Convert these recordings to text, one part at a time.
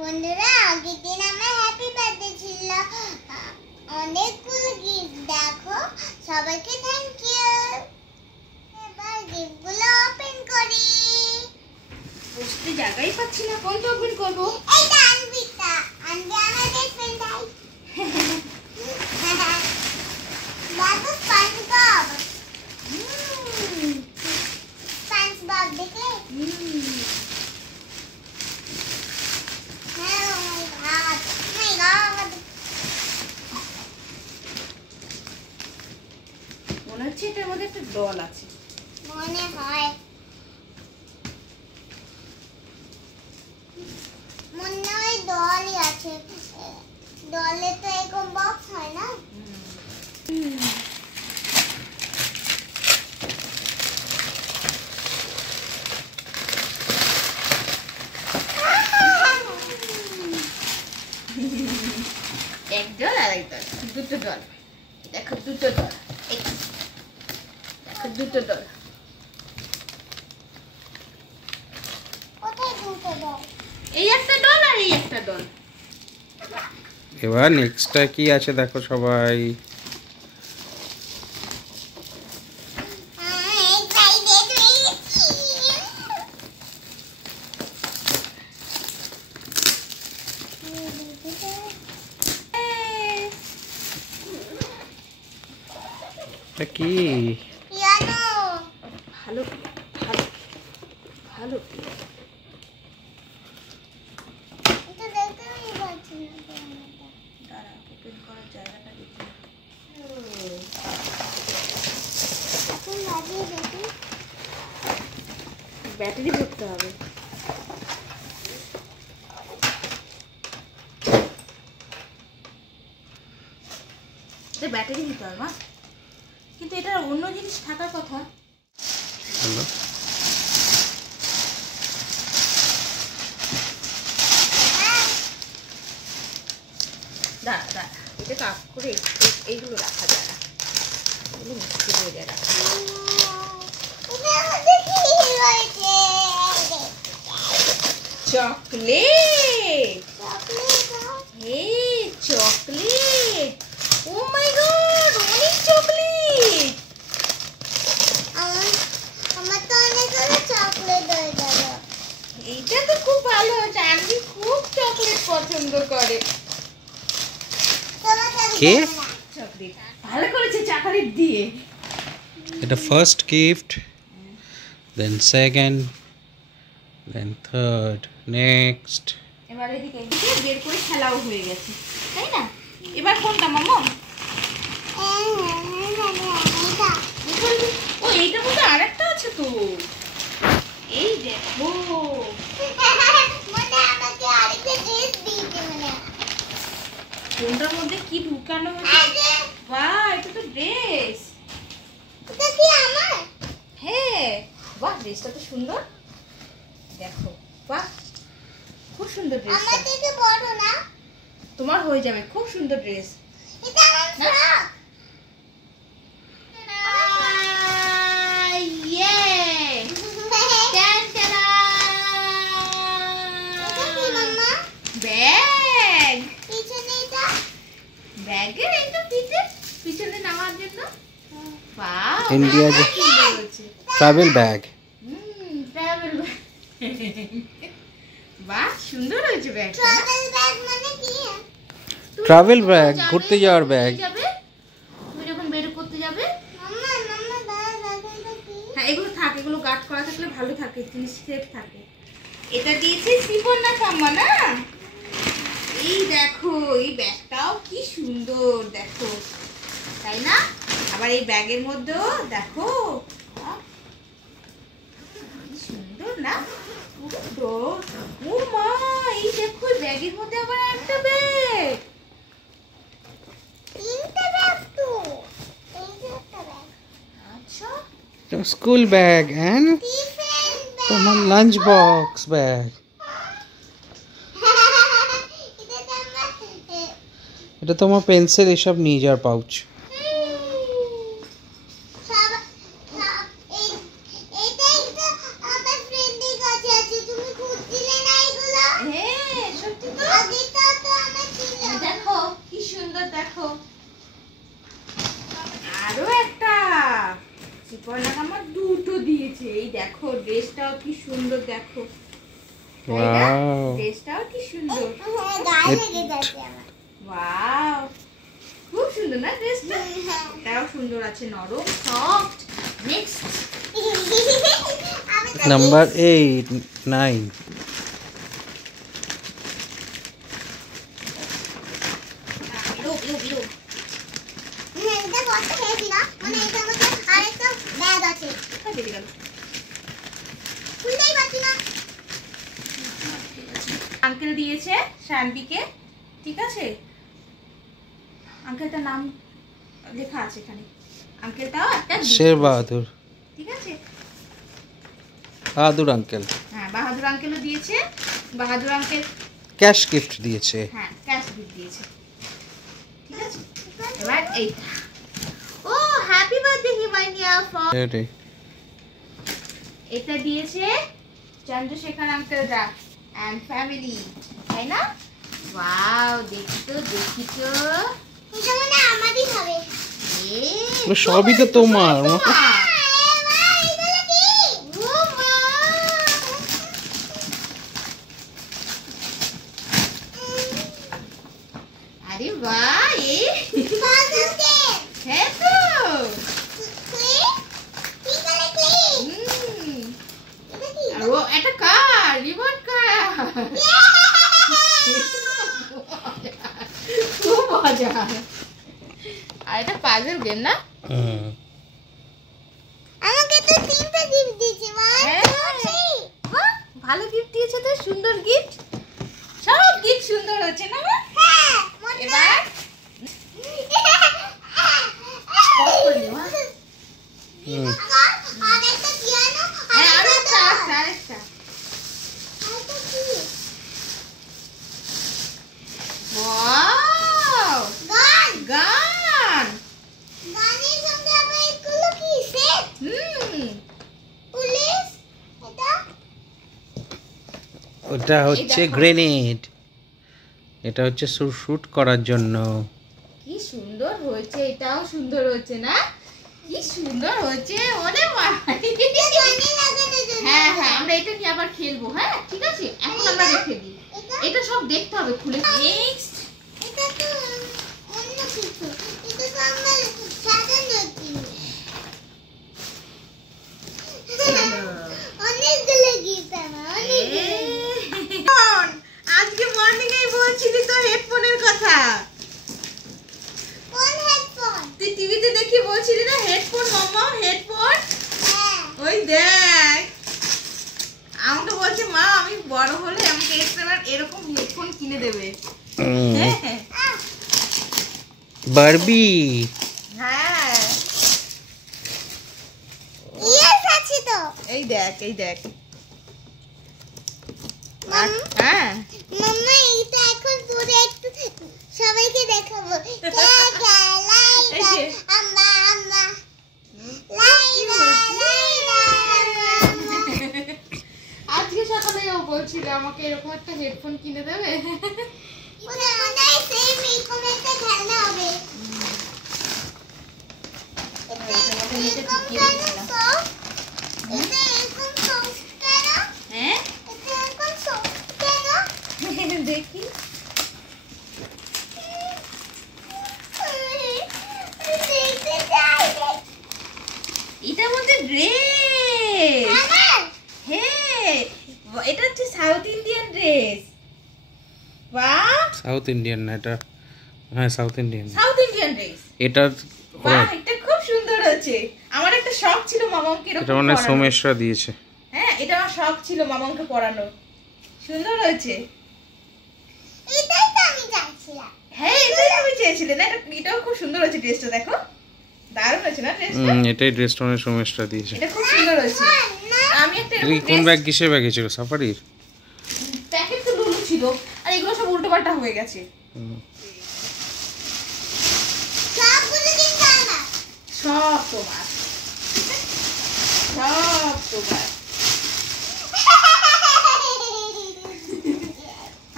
বন্ধুরা আগের দিন আমার হ্যাপি বার্থডে ছিল, অনেকগুলো গিফট দেখো, সবাইকে থ্যাংক ইউ। এবার গিফটগুলো ওপেন করি। বসতে জায়গাই পাচ্ছি না, কোনটা ওপেন করবো? এইটা আনবিটা, আনবি আমাদের ফ্রেন্ড আই। দেখো স্পঞ্জবব। স্পঞ্জবব দেখে? মনে হচ্ছে এটার মধ্যে একটা ডল আছে। মনে হয় ডলই আছে। ডলে তো এরকম বক্স হয় না। এক ডল আর এক ডল, দুটো ডল। দেখো দুটো ডল, দেখো দুটো ডল। কোথায় দুটো ডল? এই একটা ডল আর এই একটা ডল। এবার নেক্সটটা কি আছে দেখো সবাই। এটা কি? পিয়ানো। ভালো ভালো ভালো। এটা দেখতেই পাচ্ছি না পিয়ানোটা। দাঁড়া, ওপেন করার জায়গাটা দেখি। এখন লাগিয়ে দেখি। ব্যাটারি ভরতে হবে। এটা ব্যাটারি দিতে হবে মা, কিন্তু এটা অন্য জিনিস থাকার কথা। হ্যালো, দাঁড়া দাঁড়া, এটা কাজ করে এইগুলো রাখা যায় না, এগুলো মুশকিল হয়ে যায় রাখা। চকলেট, হে চকলেট, ও মাই গড, অনেক চকলেট। আমার তো অনেকগুলো চকলেট হয়ে গেল। এইটা তো খুব ভালো হয়েছে, আমি খুব চকলেট পছন্দ করে। কে? চকলেট ভালো করেছে চকলেট দিয়ে। এটা ফার্স্ট গিফট, দেন সেকেন্ড, দেন থার্ড, নেক্সট। এবার এদিকে বের করে খেলাও হয়ে গেছে, তাই না? এবার কোনটা মামা? ও এইটার মধ্যে আরেকটা আছে তো, এই দেখো। কোনটার মধ্যে কি ঢুকানো হয়েছে? বাহ, এটা তো ড্রেস। হ্যাঁ, বাহ, ড্রেসটা তো সুন্দর। দেখো, বাহ, খুব সুন্দর ড্রেস। তোমার হয়ে যাবে, খুব সুন্দর ড্রেস। ব্যাগের একটা পিছনে নামার জন্য। ইন্ডিয়া যে ট্রাভেল ব্যাগ। ট্রাভেল ব্যাগ, বাহ, সুন্দর হয়েছে ব্যাগটা। ট্রাভেল ব্যাগ, ঘুরতে যাওয়ার ব্যাগ। তুমি যখন বের করতে যাবে, হ্যাঁ এগুলো থাকে, এগুলো গার্ড করা থাকলে ভালো থাকে, জিনিস সেফ থাকে। এটা দিয়েছে শ্রীপর্ণা ঠাম্মা না? এই দেখো, এই ব্যাগটাও কি সুন্দর দেখো, তাই না? আবার এই ব্যাগের মধ্যেও দেখো কি সুন্দর না? ও মা, এই দেখো ব্যাগের মধ্যে আবার একটা ব্যাগ। আচ্ছা, স্কুল ব্যাগ এন্ড তোমার লাঞ্চ বক্স ব্যাগ। এটা তোমার পেন্সিল এসব নিয়ে যাওয়ার পাউচ। হ্যাঁ সত্যি ড্রেসটাও কি সুন্দর দেখো। ওয়াও ড্রেসটাও কি সুন্দর। গায়ে লেগে যাচ্ছে আমার। ওয়াও খুব সুন্দর না ড্রেসটা। এটাও সুন্দর আছে, নরম সফট। নেক্সট আমি তো নাম্বার 8 9 এটা কত হেভি না, মানে এটার মধ্যে আরেকটা ব্যাগ আছে। খুলতেই পারছি না। আঙ্কেল দিয়েছে শানবিকে, ঠিক আছে। আঙ্কেলটার নাম লেখা আছে এখানে। আঙ্কেলটাও একটা gift শের দিয়েছে, বাহাদুর ঠিক আছে। বাহাদুর আঙ্কেল হ্যাঁ বাহাদুর আঙ্কেলও দিয়েছে। বাহাদুর আঙ্কেল ক্যাশ গিফট দিয়েছে। হ্যাঁ ক্যাশ গিফট দিয়েছে, ঠিক আছে। এবার এইটা, ও হ্যাপি বার্থডে হিমানিয়া ফ্রম, এটাই এটা দিয়েছে চন্দ্রশেখর আঙ্কেলরা এন্ড ফ্যামিলি, তাই না? ওয়াও দেখি তো এটা মানে আমারই হবে। এগুলো সবই তো তোমার। তোমার। এগুলো কি? ও মা, আরে বাহ, এই পাজল কেক। হ্যাঁ তো। ক্লিপ? কি কালার ক্লিপ? হুম, এটা কি? আর ও একটা কার, রিমোট কার। খুব মজা। আর এটা পাজল গেম না? হুম আমাকে তো 3টা গিফট দিয়েছে মা। হ্যাঁ। বাহ, ভালো গিফট দিয়েছে তো, সুন্দর গিফট। সব গিফট সুন্দর হচ্ছে না মা? হ্যাঁ। এবার পজ করে নিও, হ্যাঁ? হুম আরেকটা পিয়ানো, হ্যাঁ আরেকটা আরেকটা, আরেকটা। আরেকটা কি? ওয়াও, গান। গান। গানের সঙ্গে আবার এগুলো কি সেট? হুম, পুলিশ? এটা? ওটা হচ্ছে দেখো। গ্রেনেড। এটা হচ্ছে শুট করার জন্য। কি সুন্দর হয়েছে, এটাও সুন্দর হচ্ছে না? কি সুন্দর হচ্ছে, ওরে মা। গানে লাগানোর জন্য। হ্যাঁ হ্যাঁ, আমরা এটা নিয়ে আবার খেলবো, হ্যাঁ ঠিক আছে। এখন আমরা রেখে দিই, এটা? এটা সব দেখতে হবে খুলে। নেক্সট এটা তো অন্য কিছু। এটা তো আমার সাজানোর জিনিস। অনেকগুলো গিফট আমার, অনেকগুলো। আজকে মর্নিং এই বলছিলি তো হেডফোনের কথা। কোন হেডফোন? তুই টিভিতে দেখি বলছিলি না হেডফোন, মামা হেডফোন। হ্যাঁ। ওই দেখ, আমাকে বলছে মা আমি বড় হলে আমাকে এরকম হেডফোন কিনে দেবে। হ্যাঁ বারবি হ্যাঁ, ইয়েস আছে তো। এই দেখ এই দেখ। মাম, হ্যাঁ মাম্মা এটা এখন পরে একটু সবাইকে দেখাবো। এই যে। আম্মা আম্মা লাইলা লাইলা আম্মা। আজকে সকালে ও বলছিল আমাকে এরকম একটা হেডফোন কিনে দেবে। ওটা মনে হয় সেম এরকম একটা খেলনা হবে। এটা এরকম কেন soft? এটা এরকম soft কেন? হ্যাঁ এটা এরকম soft কেন? দেখি। দেখতে চাই। এটার মধ্যে ড্রেস। আমার? হ্যাঁ, এটা হচ্ছে সাউথ ইন্ডিয়ান ড্রেস। বাহ, সাউথ ইন্ডিয়ান না এটা। হ্যাঁ south Indian. South Indian dress. এটা বাহ, এটা খুব সুন্দর হচ্ছে। আমার একটা শখ ছিল মামাকে এরকম এটা মানে পরানোর। সোমেশরা দিয়েছে। হ্যাঁ, এটা আমার শখ ছিল মামাকে পরানো। সুন্দর হয়েছে। এটাই তো আমি চাইছিলাম। হ্যাঁ, এটাই তুমি চেয়েছিলে না? এটাও খুব সুন্দর হয়েছে ড্রেসটা, দেখো। দারুণ হয়েছে না ড্রেসটা? এটাই ড্রেসটা মানে সোমেশরা দিয়েছে। এটা খুব সুন্দর হয়েছে। আমি একটা তুই কোন ব্যাগ কিসের ব্যাগে ছিল? সাফারির? প্যাকেট তো লুলু ছিল, আর এগুলো সব উল্টোপাল্টা হয়ে গেছে। সবগুলো কিন্তু আমার। সব তোমার, সব তোমার।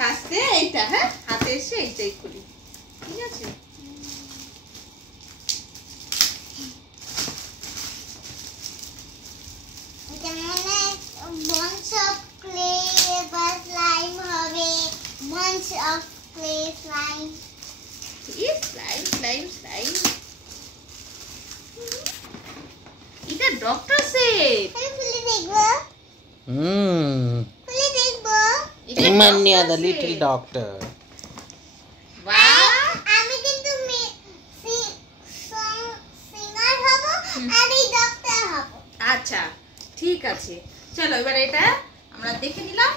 হাসতে এইটা, হ্যাঁ হাতে এসে এইটাই খুলি, ঠিক আছে। এটা মনে হয় Play slime. স্লাইম এটা ডক্টর সেট। আমি খুলে দেখবো। খুলে দেখবো। Timania the little doctor. বাহ, আমি কিন্তু সিঙ্গার হব আর এই ডক্টর হব। আচ্ছা ঠিক আছে, চলো এবার এটা আমরা দেখে নিলাম।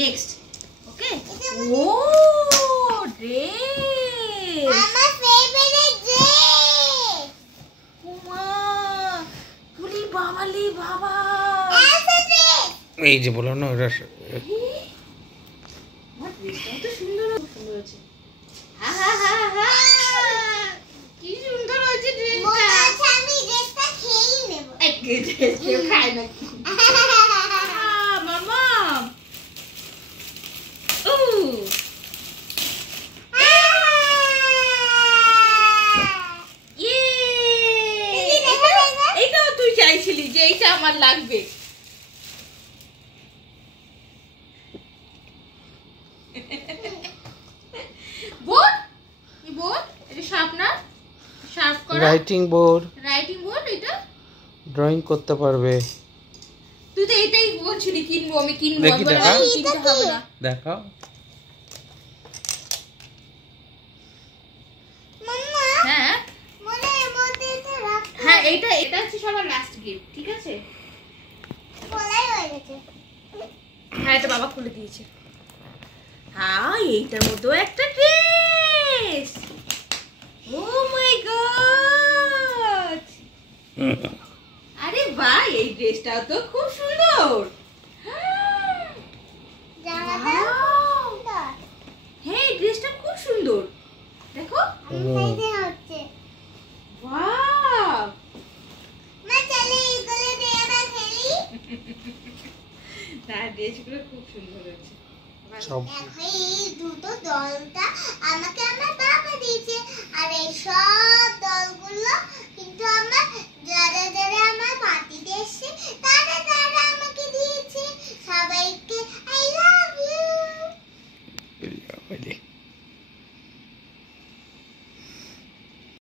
Next okay. ও ড্রেস, আমার ফেভারিট ড্রেস। ওমা পুলি বাবালি বাবা, এসে ড্রেস। এই যে বললাম না ওটা আমার ড্রেসটাও তো সুন্দর হয়েছে। হা হা হা হা, কি সুন্দর হয়েছে মনে ড্রেসটা। আছে আমি ড্রেসটা খেয়েই নেব। এই ড্রেস কেউ খায় নাকি? মামা ও ইয়ে, এইটাও তুই চাইছিলি যে এইটা আমার লাগবে। বোর্ড, কি বোর্ড? এটা শার্পনার, শার্প করা রাইটিং বোর্ড, রাইটিং বোর্ড। এটা ড্রয়িং করতে পারবে। তুই তো এটাই বলছিলি কিনবো, আমি কিনবো। দেখি, আমি বললাম, দেখা। কিনতে হবে না। দেখাও। মাম্মা হ্যাঁ মনে এর মধ্যে এটা রাখ। হ্যাঁ, এটা হচ্ছে সবার লাস্ট গিফট, ঠিক আছে? খোলাই হয়ে গেছে। হ্যাঁ, এটা বাবা খুলে দিয়েছে। হ্যাঁ, এইটার মধ্যেও একটা ড্রেস। ও মাই গড, আরে বাহ, এই ড্রেসটাও তো খুব সুন্দর। জামাটা Wow! সুন্দর। হ্যাঁ, এই ড্রেসটা খুব সুন্দর, দেখো। আমি সাইজে হচ্ছে। ওয়াও, মা চলে এগুলো দিয়ে না খেলি। না ড্রেসগুলো খুব সুন্দর হয়েছে। সব দেখো এই দুটো দলটা আমাকে আমার বাবা দিয়েছে আর এই সব দলগুলো কিন্তু আমার